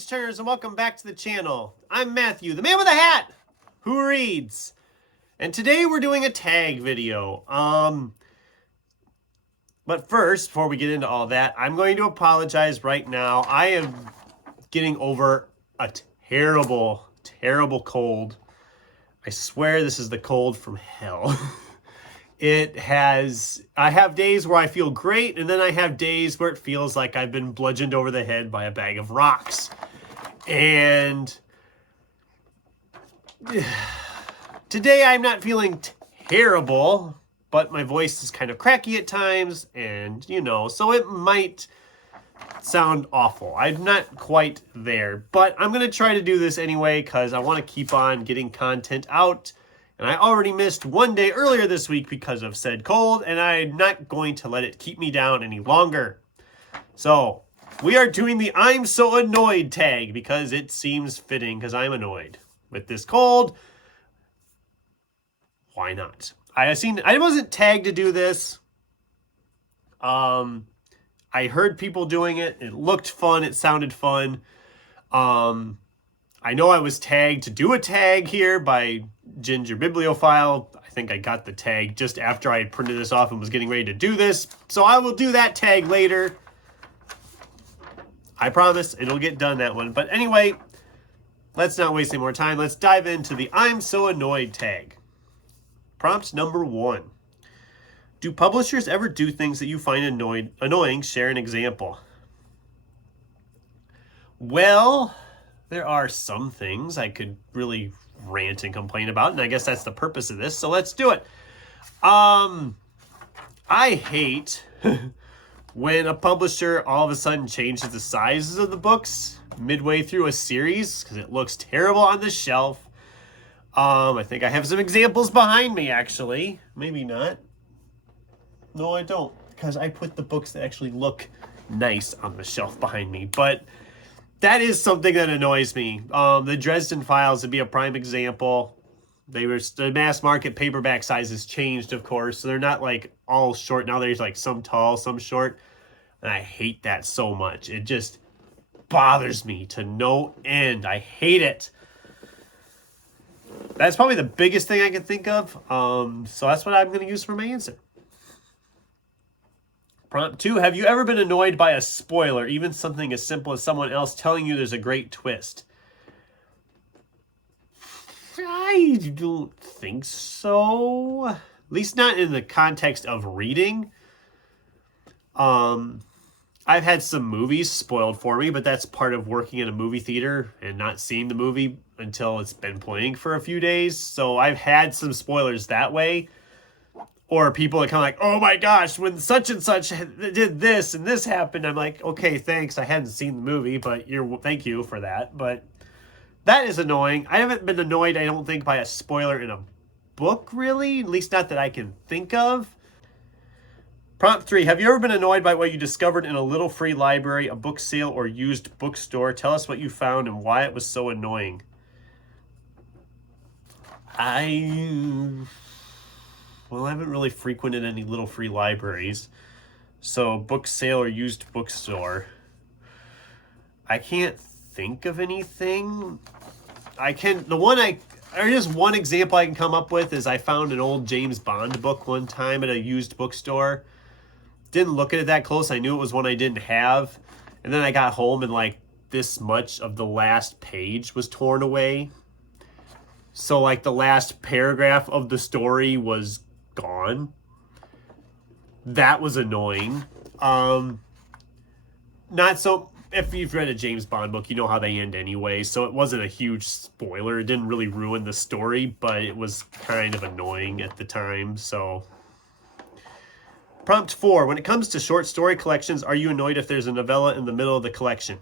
page turners, and welcome back to the channel. I'm Matthew, the man with a hat who reads. And today we're doing a tag video. But first, before we get into all that, I'm going to apologize right now. I am getting over a terrible, terrible cold. I swear this is the cold from hell. I have days where I feel great, and then I have days where it feels like I've been bludgeoned over the head by a bag of rocks. And today I'm not feeling terrible, but my voice is kind of cracky at times, and so it might sound awful. I'm not quite there, but I'm going to try to do this anyway because I want to keep on getting content out. And I already missed one day earlier this week because of said cold, and I'm not going to let it keep me down any longer. So, we are doing the I'm so annoyed tag because it seems fitting because I'm annoyed with this cold. Why not? I wasn't tagged to do this. I heard people doing it. It looked fun. It sounded fun. I know I was tagged to do a tag here by Ginger Bibliophile. I think I got the tag just after I had printed this off and was getting ready to do this. So I will do that tag later. I promise it'll get done, that one. But anyway, let's not waste any more time. Let's dive into the I'm so annoyed tag. Prompt number 1. Do publishers ever do things that you find annoying? Share an example. Well, there are some things I could really rant and complain about, and I guess that's the purpose of this, so let's do it. I hate when a publisher all of a sudden changes the sizes of the books midway through a series because it looks terrible on the shelf. I think I have some examples behind me, actually. Maybe not. No, I don't, because I put the books that actually look nice on the shelf behind me, but that is something that annoys me. The Dresden Files would be a prime example. The mass market paperback sizes changed, of course, so they're not like all short. Now there's like some tall, some short, and I hate that so much. It just bothers me to no end. I hate it. That's probably the biggest thing I can think of. So that's what I'm going to use for my answer. Prompt 2, have you ever been annoyed by a spoiler, even something as simple as someone else telling you there's a great twist? I don't think so. At least not in the context of reading. I've had some movies spoiled for me, but that's part of working in a movie theater and not seeing the movie until it's been playing for a few days. So I've had some spoilers that way. Or people are kind of like, oh my gosh, when such and such did this and this happened, I'm like, okay, thanks. I hadn't seen the movie, but thank you for that. But that is annoying. I haven't been annoyed, I don't think, by a spoiler in a book, really. At least not that I can think of. Prompt 3, have you ever been annoyed by what you discovered in a little free library, a book sale, or used bookstore? Tell us what you found and why it was so annoying. Well, I haven't really frequented any little free libraries. So, book sale or used bookstore. I can't think of anything. Just one example I can come up with is I found an old James Bond book one time at a used bookstore. Didn't look at it that close. I knew it was one I didn't have. And then I got home and like this much of the last page was torn away. So like the last paragraph of the story was gone. That was annoying. Not so, if you've read a James Bond book, you know how they end anyway, so it wasn't a huge spoiler. It didn't really ruin the story, but it was kind of annoying at the time. So prompt 4, when it comes to short story collections, are you annoyed if there's a novella in the middle of the collection?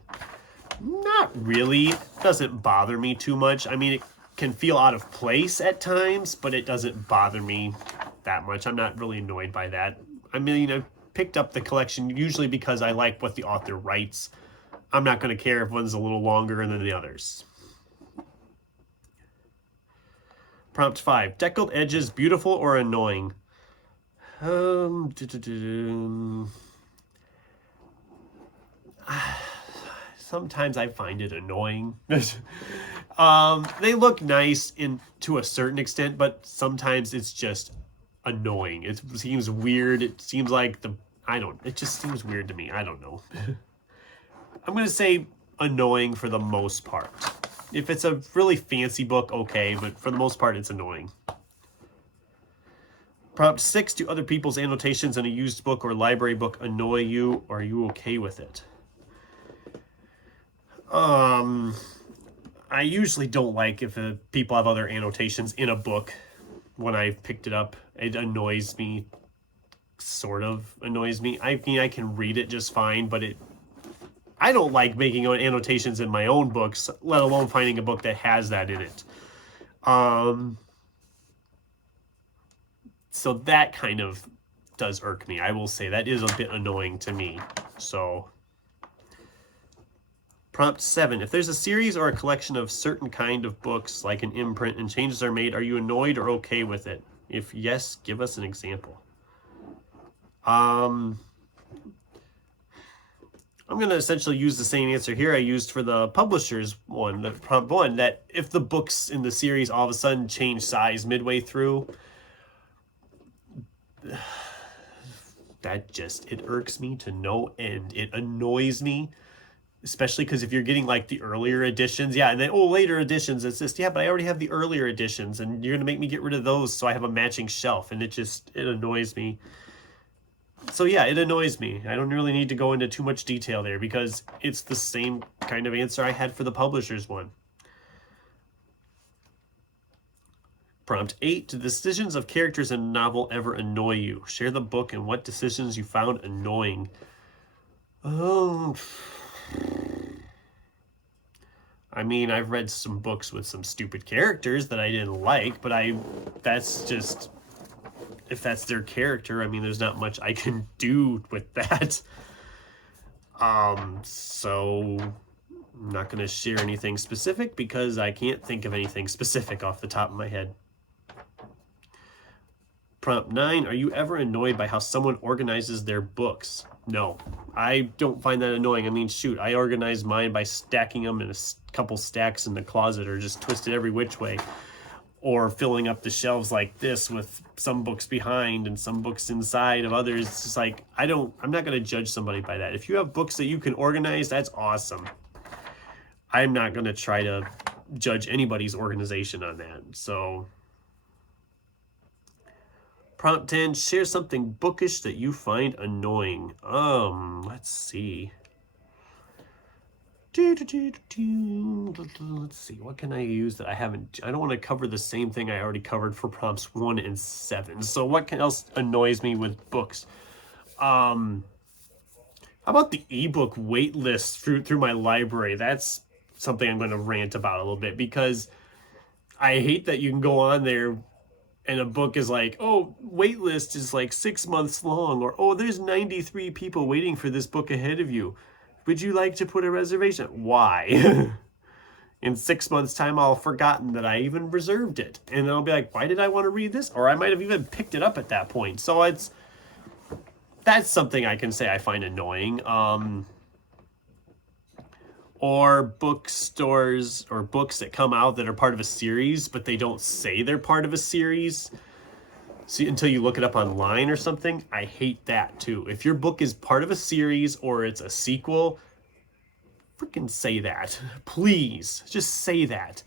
Not really. It doesn't bother me too much. I mean, it can feel out of place at times, but it doesn't bother me that much. I'm not really annoyed by that. I mean, I picked up the collection usually because I like what the author writes. I'm not going to care if one's a little longer than the others. Prompt 5, deckled edges, beautiful or annoying? sometimes I find it annoying. They look nice to a certain extent, but sometimes it's just annoying. It seems weird. It seems like it just seems weird to me. I don't know. I'm going to say annoying for the most part. If it's a really fancy book, okay, but for the most part, it's annoying. Prompt 6, do other people's annotations in a used book or library book annoy you, or are you okay with it? I usually don't like if people have other annotations in a book when I've picked it up. It annoys me, sort of annoys me. I mean, I can read it just fine, but I don't like making annotations in my own books, let alone finding a book that has that in it. So that kind of does irk me. I will say that is a bit annoying to me. So prompt 7, if there's a series or a collection of certain kind of books, like an imprint, and changes are made, are you annoyed or okay with it? If yes, give us an example. I'm going to essentially use the same answer here I used for the publisher's one, the prompt 1, that if the books in the series all of a sudden change size midway through, it irks me to no end. It annoys me, especially because if you're getting like the earlier editions, yeah, and then later editions, it's just, yeah, but I already have the earlier editions and you're gonna make me get rid of those so I have a matching shelf, and it annoys me. So yeah, it annoys me. I don't really need to go into too much detail there because it's the same kind of answer I had for the publisher's one. Prompt 8, do the decisions of characters in a novel ever annoy you? Share the book and what decisions you found annoying. I mean, I've read some books with some stupid characters that I didn't like, but that's just, if that's their character, I mean, there's not much I can do with that. So I'm not going to share anything specific because I can't think of anything specific off the top of my head. Prompt 9, are you ever annoyed by how someone organizes their books? No, I don't find that annoying. I mean, shoot, I organize mine by stacking them in a couple stacks in the closet, or just twisted every which way, or filling up the shelves like this with some books behind and some books inside of others. It's just like, I'm not going to judge somebody by that. If you have books that you can organize, that's awesome. I'm not going to try to judge anybody's organization on that. So prompt 10, share something bookish that you find annoying. Let's see. Let's see, what can I use that I haven't? I don't want to cover the same thing I already covered for prompts 1 and 7. So what else annoys me with books? How about the ebook wait list through my library? That's something I'm going to rant about a little bit, because I hate that you can go on there and a book is like, oh, wait list is like 6 months long, or oh, there's 93 people waiting for this book ahead of you. Would you like to put a reservation? Why? In 6 months' time, I'll have forgotten that I even reserved it. And I'll be like, why did I want to read this? Or I might have even picked it up at that point. So that's something I can say I find annoying. Or bookstores or books that come out that are part of a series, but they don't say they're part of a series. See, until you look it up online or something. I hate that too. If your book is part of a series or it's a sequel, freaking say that. Please, just say that.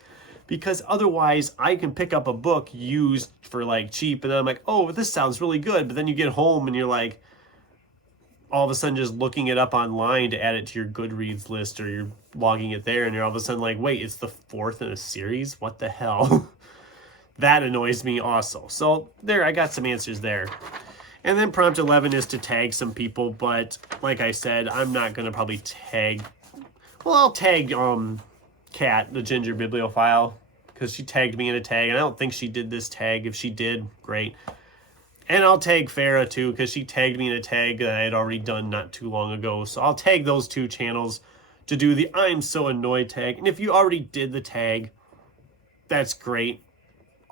Because otherwise, I can pick up a book used for like cheap, and then I'm like, oh, this sounds really good. But then you get home and you're like, all of a sudden just looking it up online to add it to your Goodreads list, or you're logging it there, and you're all of a sudden like, wait, it's the 4th in a series? What the hell? That annoys me also. So there, I got some answers there. And then prompt 11 is to tag some people, but like I said, I'm not going to probably tag. Well, I'll tag Kat, the Ginger Bibliophile, because she tagged me in a tag, and I don't think she did this tag. If she did, great. And I'll tag Farah too, because she tagged me in a tag that I had already done not too long ago. So I'll tag those 2 channels to do the I'm so annoyed tag. And if you already did the tag, that's great.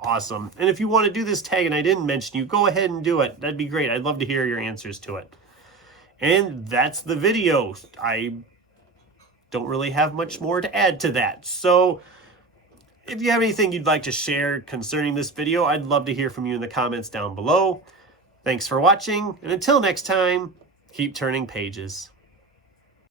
Awesome. And if you want to do this tag and I didn't mention you, go ahead and do it. That'd be great. I'd love to hear your answers to it. And that's the video. I don't really have much more to add to that. So if you have anything you'd like to share concerning this video, I'd love to hear from you in the comments down below. Thanks for watching, and until next time, keep turning pages.